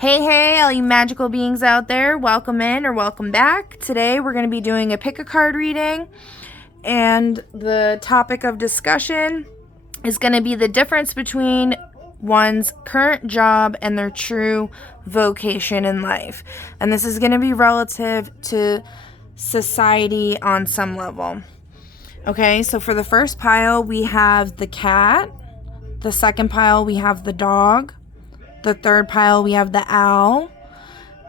Hey, all you magical beings out there, welcome in or welcome back. Today we're going to be doing a pick a card reading, and the topic of discussion is going to be the difference between one's current job and their true vocation in life. And this is going to be relative to society on some level. Okay, so for the first pile, we have the cat. The second pile, we have the dog. The third pile, we have the owl.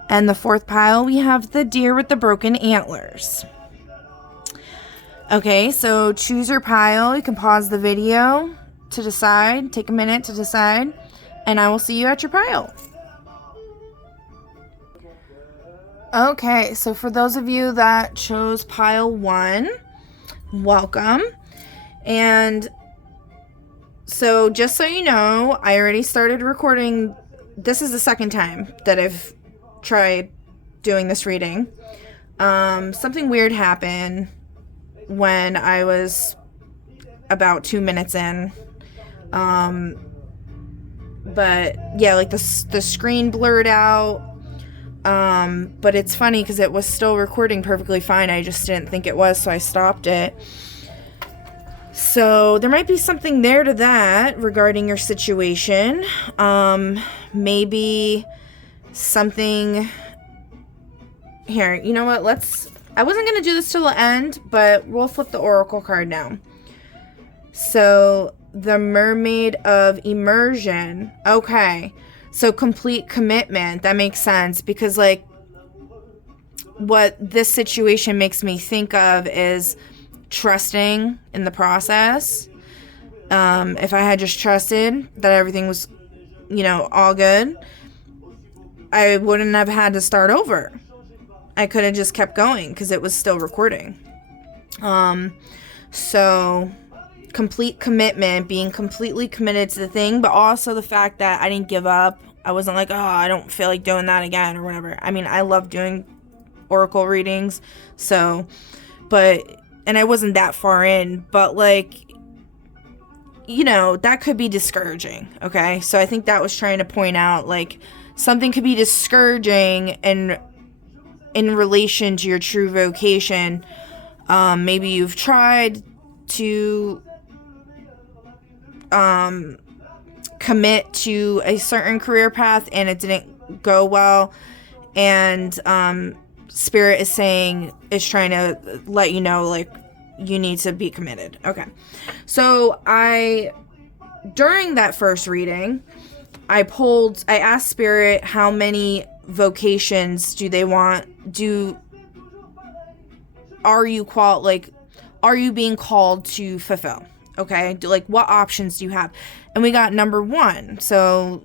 And the fourth pile, we have the deer with the broken antlers. Okay, so choose your pile. You can pause the video to decide. Take a minute to decide. And I will see you at your pile. Okay, so for those of you that chose pile 1, welcome. And so just so you know, I already started recording. This is the second time that I've tried doing this reading. Something weird happened when I was about 2 minutes in. But yeah, like the screen blurred out. But it's funny because it was still recording perfectly fine. I just didn't think it was, so I stopped it. So there might be something there to that regarding your situation. Maybe something here. You know what? I wasn't going to do this till the end, but we'll flip the oracle card now. So the Mermaid of Immersion. Okay. So complete commitment. That makes sense because like what this situation makes me think of is trusting in the process. If I had just trusted that everything was, all good, I wouldn't have had to start over. I could have just kept going because it was still recording. So complete commitment, being completely committed to the thing, but also the fact that I didn't give up. I wasn't like, oh, I don't feel like doing that again or whatever. I mean, I love doing oracle readings, and I wasn't that far in, but that could be discouraging, okay? So I think that was trying to point out, something could be discouraging in relation to your true vocation. Maybe you've tried to commit to a certain career path and it didn't go well, and Spirit is trying to let you know, you need to be committed. Okay. So during that first reading, I asked Spirit how many vocations do they want, are you being called to fulfill? Okay. What options do you have? And we got number 1. So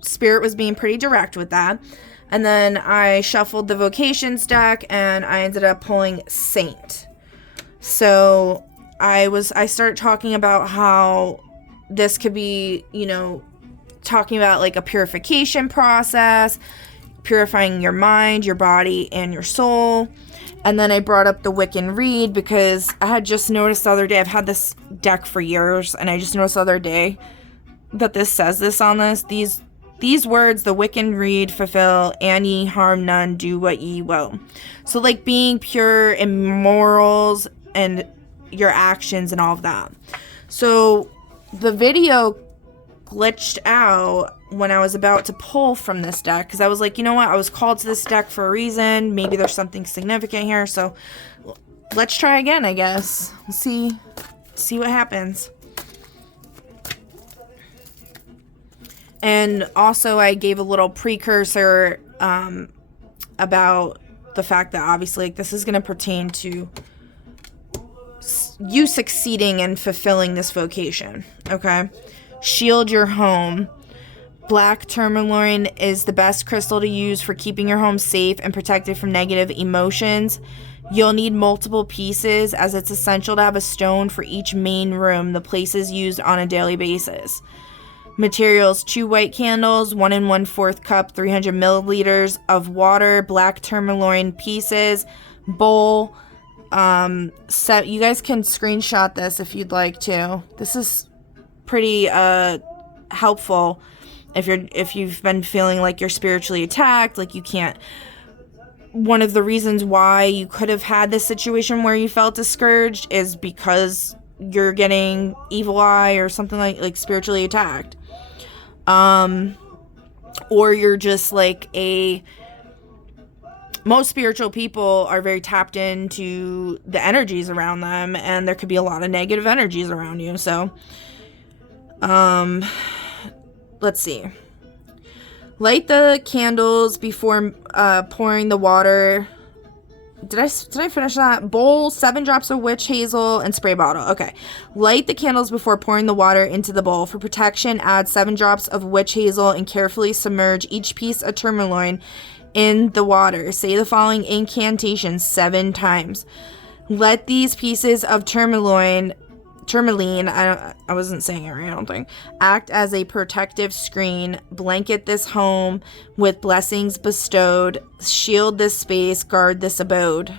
Spirit was being pretty direct with that. And then I shuffled the vocations deck and I ended up pulling Saint. So I started talking about how this could be, talking about a purification process, purifying your mind, your body, and your soul. And then I brought up the Wiccan Reed because I had just noticed the other day, I've had this deck for years, and I just noticed the other day that this says this on this. These words, the Wiccan Reed, fulfill, and ye harm none, do what ye will. So being pure in morals and your actions and all of that. So the video glitched out when I was about to pull from this deck because I was like, you know what? I was called to this deck for a reason. Maybe there's something significant here. So let's try again, I guess. We'll see what happens. And also I gave a little precursor about the fact that obviously this is going to pertain to you succeeding and fulfilling this vocation. Okay. Shield your home. Black tourmaline is the best crystal to use for keeping your home safe and protected from negative emotions. You'll need multiple pieces as it's essential to have a stone for each main room, the places used on a daily basis. Materials: 2 white candles, 1 1/4 cup, 300 milliliters of water, black tourmaline pieces, bowl. So you guys can screenshot this if you'd like to. This is pretty helpful if you've been feeling like you're spiritually attacked, like you can't, one of the reasons why you could have had this situation where you felt discouraged is because you're getting evil eye or something like spiritually attacked. Or you're just like most spiritual people are very tapped into the energies around them, and there could be a lot of negative energies around you. So, let's see. Light the candles before pouring the water. Did I finish that? Bowl, 7 drops of witch hazel, and spray bottle. Okay. Light the candles before pouring the water into the bowl. For protection, add 7 drops of witch hazel and carefully submerge each piece of tourmaline in the water. Say the following incantation 7 times. Let these pieces of tourmaline, I wasn't saying it right, I don't think, act as a protective screen. Blanket this home with blessings bestowed. Shield this space. Guard this abode.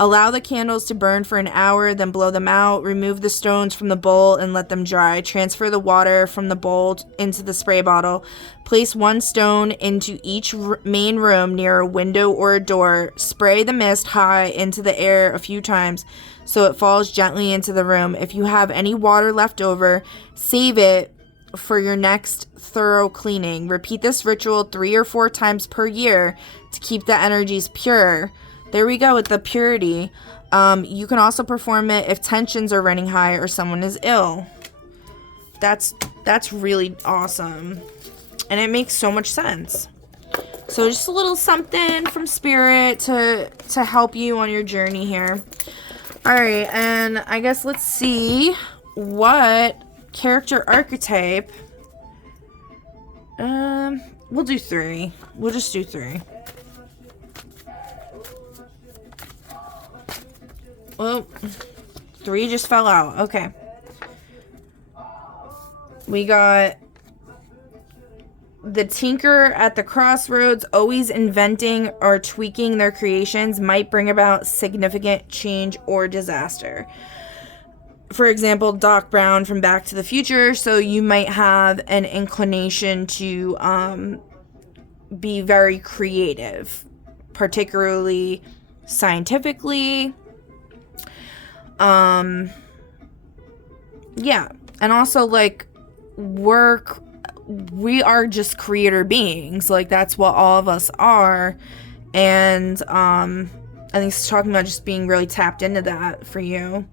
Allow the candles to burn for an hour, then blow them out. Remove the stones from the bowl and let them dry. Transfer the water from the bowl into the spray bottle. Place 1 stone into each main room near a window or a door. Spray the mist high into the air a few times so it falls gently into the room. If you have any water left over, save it for your next thorough cleaning. Repeat this ritual 3 or 4 times per year to keep the energies pure. There we go with the purity. You can also perform it if tensions are running high or someone is ill. That's really awesome. And it makes so much sense. So just a little something from Spirit to help you on your journey here. Alright, and I guess let's see what character archetype. We'll do 3. We'll just do 3. Well, 3 just fell out. Okay. We got the tinker at the crossroads, always inventing or tweaking their creations might bring about significant change or disaster. For example, Doc Brown from Back to the Future. So you might have an inclination to be very creative, particularly scientifically. Yeah, and also like we are just creator beings, like that's what all of us are, and I think it's talking about just being really tapped into that for you,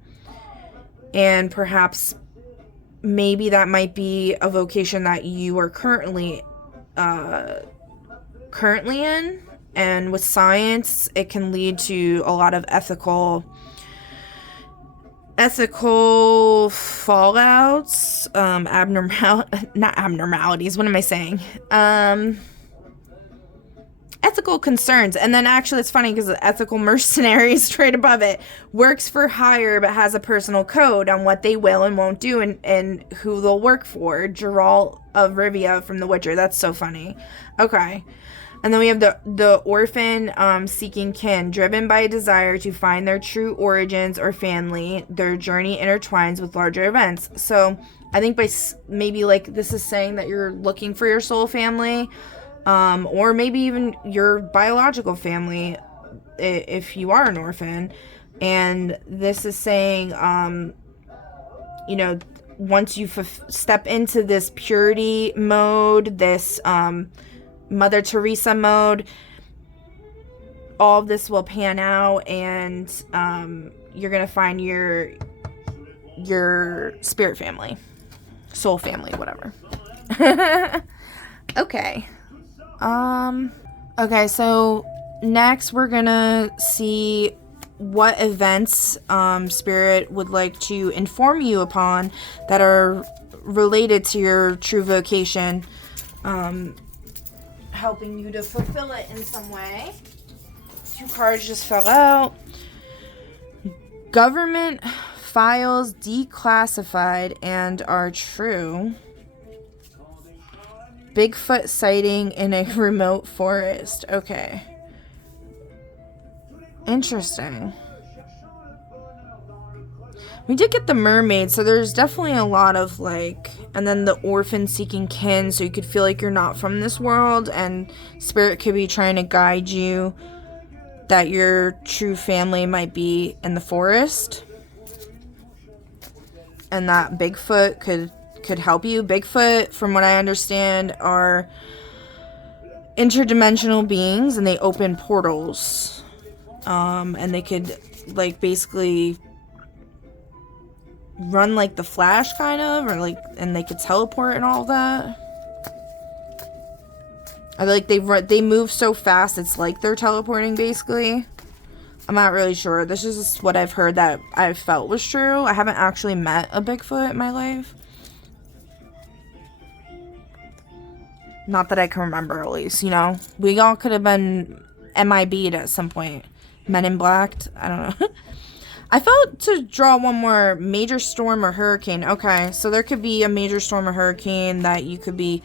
and perhaps maybe that might be a vocation that you are currently in, and with science it can lead to a lot of ethical fallouts, not abnormalities, what am I saying? Ethical concerns. And then actually it's funny because the ethical mercenary is straight above it. Works for hire but has a personal code on what they will and won't do and who they'll work for. Geralt of Rivia from The Witcher. That's so funny. Okay. And then we have the orphan seeking kin, driven by a desire to find their true origins or family. Their journey intertwines with larger events. So I think by maybe like this is saying that you're looking for your soul family, or maybe even your biological family if you are an orphan. And this is saying, once you step into this purity mode, this Mother Teresa mode, all of this will pan out, and you're gonna find your spirit family, soul family, whatever. Okay. Okay, so next we're gonna see what events Spirit would like to inform you upon that are related to your true vocation, helping you to fulfill it in some way. 2 cards just fell out. Government files declassified and are true. Bigfoot sighting in a remote forest. Okay. Interesting. We did get the mermaid, so there's definitely a lot of like, and then the orphan seeking kin, so you could feel like you're not from this world, and spirit could be trying to guide you that your true family might be in the forest, and that Bigfoot could help you. Bigfoot, from what I understand, are interdimensional beings, and they open portals, and they could like basically run like the Flash kind of, or like, and they could teleport and all that. I like they move so fast it's like they're teleporting basically. I'm not really sure. This is just what I've heard that I felt was true. I haven't actually met a Bigfoot in my life. Not that I can remember, at least, you know. We all could have been MIB'd at some point. Men in Blacked. I don't know. I felt to draw one more major storm or hurricane. Okay, so there could be a major storm or hurricane that you could be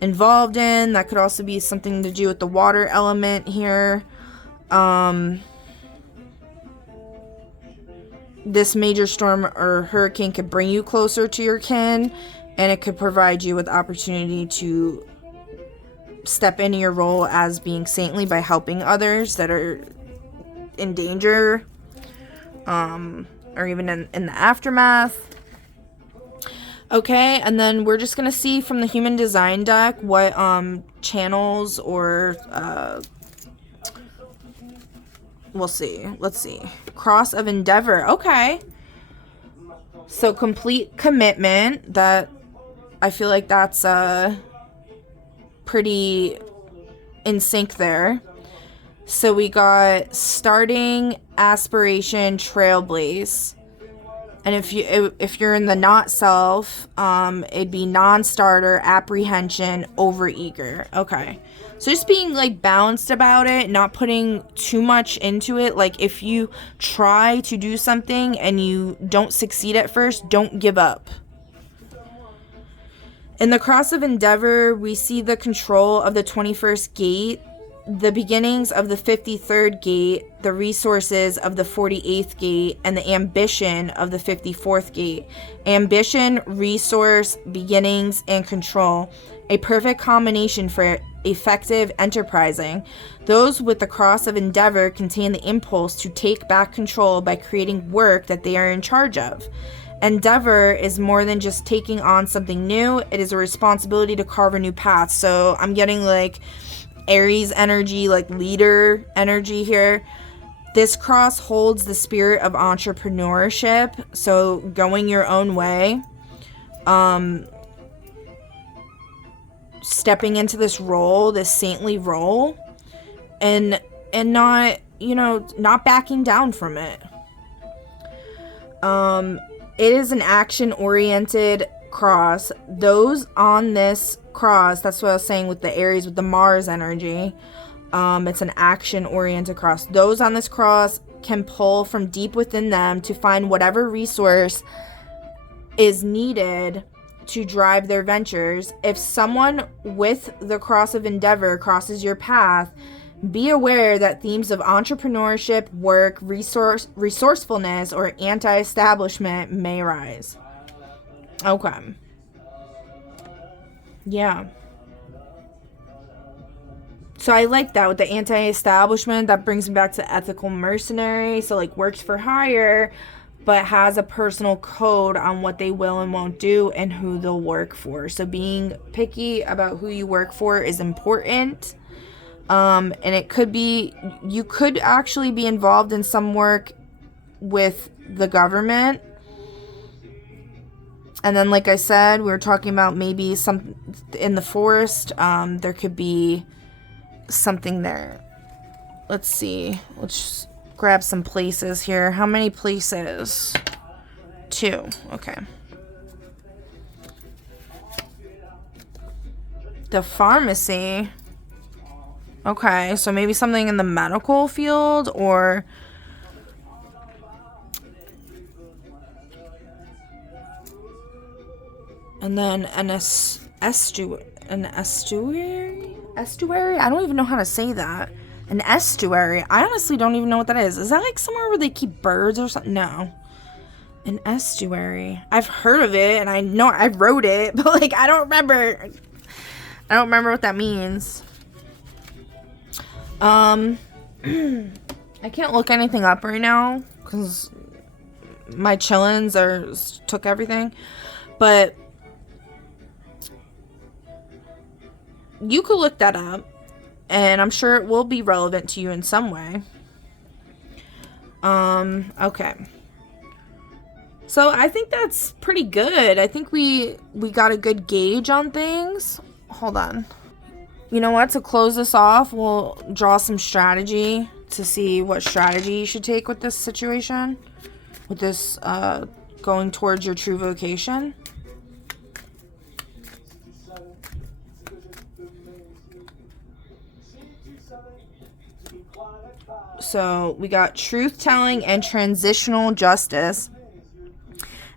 involved in. That could also be something to do with the water element here. This major storm or hurricane could bring you closer to your kin, and it could provide you with opportunity to step into your role as being saintly by helping others that are in danger. Or even in the aftermath. Okay, and then we're just gonna see from the human design deck what channels or we'll see. Let's see. Cross of Endeavor. Okay. So complete commitment. That I feel like that's pretty in sync there. So we got starting, aspiration, trailblaze. And if you're in the not self, it'd be non-starter, apprehension, overeager. Okay. So just being like balanced about it, not putting too much into it. Like if you try to do something and you don't succeed at first, don't give up. In the Cross of Endeavor, we see the control of the 21st gate, the beginnings of the 53rd gate, the resources of the 48th gate, and the ambition of the 54th gate. Ambition, resource, beginnings, and control. A perfect combination for effective enterprising. Those with the Cross of Endeavor contain the impulse to take back control by creating work that they are in charge of. Endeavor is more than just taking on something new. It is a responsibility to carve a new path. So I'm getting like Aries energy, like leader energy here. This cross holds the spirit of entrepreneurship, so going your own way, stepping into this role, this saintly role, and not, you know, not backing down from it. It is an action-oriented cross. Those on this cross, that's what I was saying with the Aries, with the Mars energy. It's an action-oriented cross. Those on this cross can pull from deep within them to find whatever resource is needed to drive their ventures. If someone with the Cross of Endeavor crosses your path, be aware that themes of entrepreneurship, work, resourcefulness, or anti-establishment may rise. Okay. Yeah. So I like that with the anti-establishment. That brings me back to ethical mercenary. So like works for hire, but has a personal code on what they will and won't do and who they'll work for. So being picky about who you work for is important. And it could be, you could actually be involved in some work with the government. And then, like I said, we were talking about maybe some in the forest. There could be something there. Let's see. Let's grab some places here. How many places? 2. Okay. The pharmacy. Okay, so maybe something in the medical field, or and then an estuary? I don't even know how to say that. An estuary. I honestly don't even know what that is. Is that like somewhere where they keep birds or something? No. An estuary. I've heard of it, and I know I wrote it, but like I don't remember. I don't remember what that means. I can't look anything up right now because my chillins took everything. But you could look that up, and I'm sure it will be relevant to you in some way. Okay. So I think that's pretty good. I think we got a good gauge on things. Hold on. You know what? To close this off, we'll draw some strategy to see what strategy you should take with this situation. With this going towards your true vocation. So we got truth-telling and transitional justice.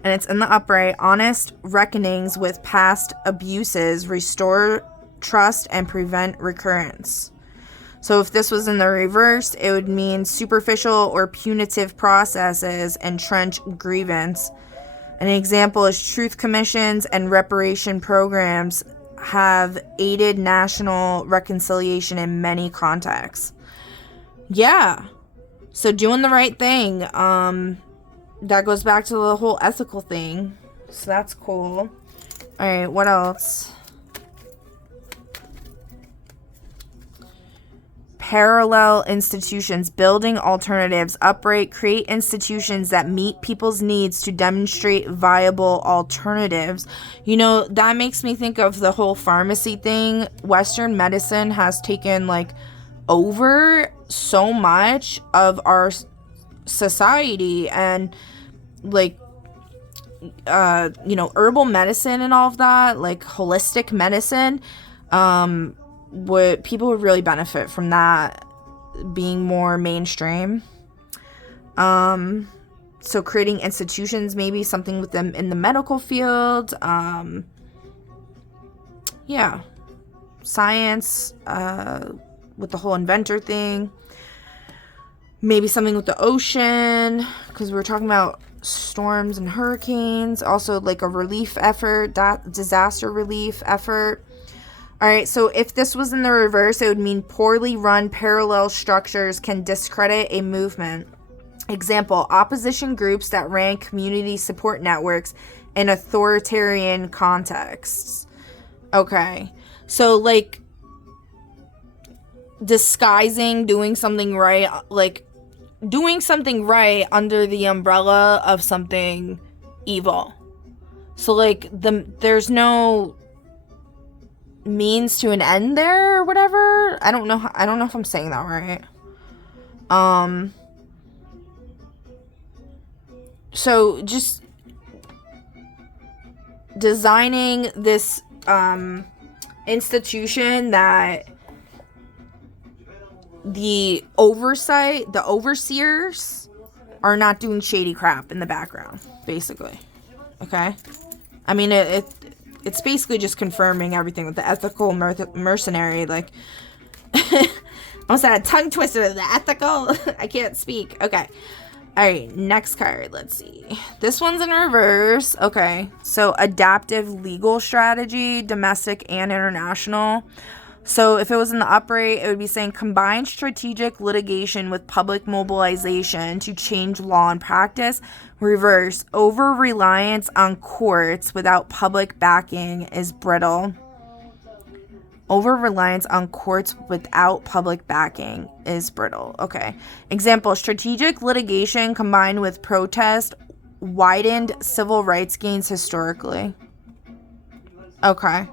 And it's in the upright. Honest reckonings with past abuses restore trust and prevent recurrence. So if this was in the reverse, it would mean superficial or punitive processes entrench grievance. An example is truth commissions and reparation programs have aided national reconciliation in many contexts. Yeah. So doing the right thing. That goes back to the whole ethical thing. So that's cool. Alright, what else? Parallel institutions, building alternatives, upright, create institutions that meet people's needs to demonstrate viable alternatives. You know, that makes me think of the whole pharmacy thing. Western medicine has taken over so much of our society, and herbal medicine and all of that, holistic medicine, people would really benefit from that being more mainstream. So creating institutions, maybe something with them in the medical field, science, with the whole inventor thing. Maybe something with the ocean, because we were talking about storms and hurricanes. Also, a relief effort, disaster relief effort. All right, so if this was in the reverse, it would mean poorly run parallel structures can discredit a movement. Example, opposition groups that ran community support networks in authoritarian contexts. Okay, so disguising doing something right, doing something right under the umbrella of something evil. So there's no means to an end there or whatever. I don't know if I'm saying that right. So just designing this institution that the overseers are not doing shady crap in the background, basically. Okay? I mean, it's basically just confirming everything with the ethical mercenary, I almost had a tongue twister, the ethical, I can't speak. Okay. Alright, next card, let's see. This one's in reverse. Okay, so adaptive legal strategy, domestic and international. So if it was in the upright, it would be saying combine strategic litigation with public mobilization to change law and practice. Reverse, over-reliance on courts without public backing is brittle. Over-reliance on courts without public backing is brittle. Okay. Example, strategic litigation combined with protest widened civil rights gains historically. Okay.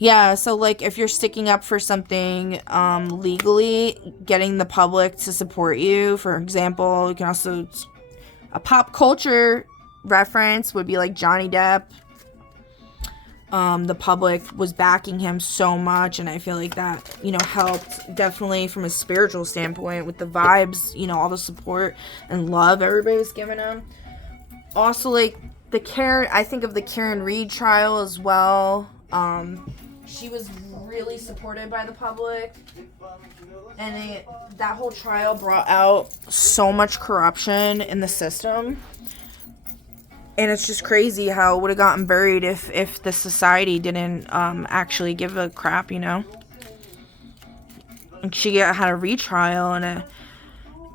Yeah, so if you're sticking up for something legally, getting the public to support you. For example, you can also, a pop culture reference would be Johnny Depp. The public was backing him so much, and I feel that, helped definitely from a spiritual standpoint with the vibes, all the support and love everybody was giving him. Also, I think of the Karen Reed trial as well. She was really supported by the public, and that whole trial brought out so much corruption in the system. And it's just crazy how it would have gotten buried if the society didn't actually give a crap, you know? And she had a retrial, and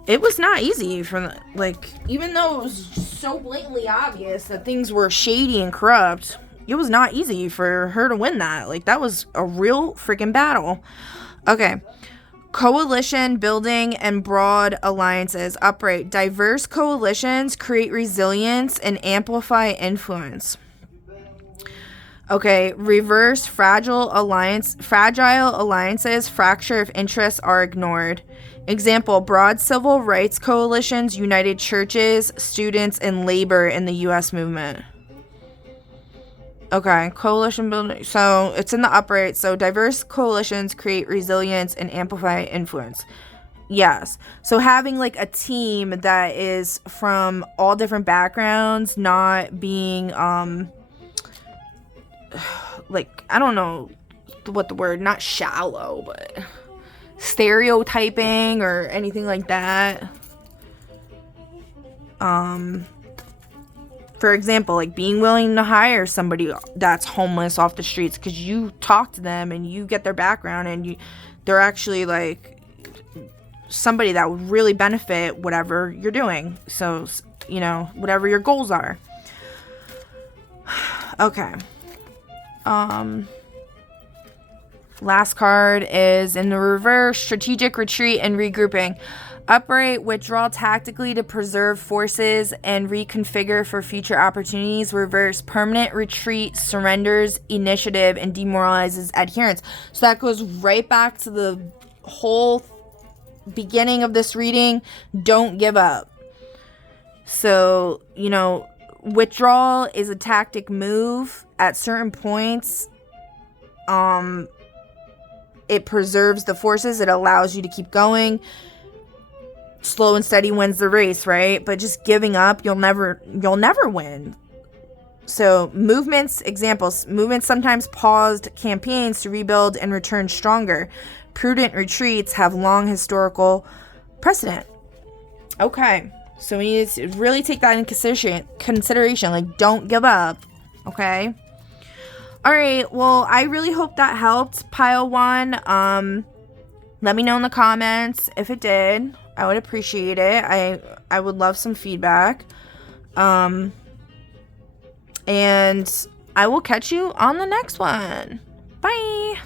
it was not easy for, like, even though it was so blatantly obvious that things were shady and corrupt, it was not easy for her to win that. Like, that was a real freaking battle. Okay. Coalition building and broad alliances. Upright. Diverse coalitions create resilience and amplify influence. Okay. Reverse. Fragile alliances, fracture of interests are ignored. Example, broad civil rights coalitions united churches, students, and labor in the U.S. movement. Okay, coalition building. So it's in the upright. So diverse coalitions create resilience and amplify influence. Yes. So having like a team that is from all different backgrounds, not being like, I don't know what the word, not shallow, but stereotyping or anything like that. For example, like being willing to hire somebody that's homeless off the streets because you talk to them and you get their background and they're actually like somebody that would really benefit whatever you're doing. So, you know, whatever your goals are. Okay. Last card is in the reverse, strategic retreat and regrouping. Upright, withdraw tactically to preserve forces and reconfigure for future opportunities. Reverse, permanent retreat, surrenders initiative and demoralizes adherents. So that goes right back to the whole beginning of this reading. Don't give up. So, you know, withdrawal is a tactic move at certain points. It preserves the forces. It allows you to keep going. Slow and steady wins the race, right? But just giving up, you'll never win. So examples, movements sometimes paused campaigns to rebuild and return stronger. Prudent retreats have long historical precedent. Okay, so we need to really take that in consideration. Like, don't give up, okay? All right, well, I really hope that helped, Pile 1. Let me know in the comments if it did. I would appreciate it. I would love some feedback. And I will catch you on the next one. Bye.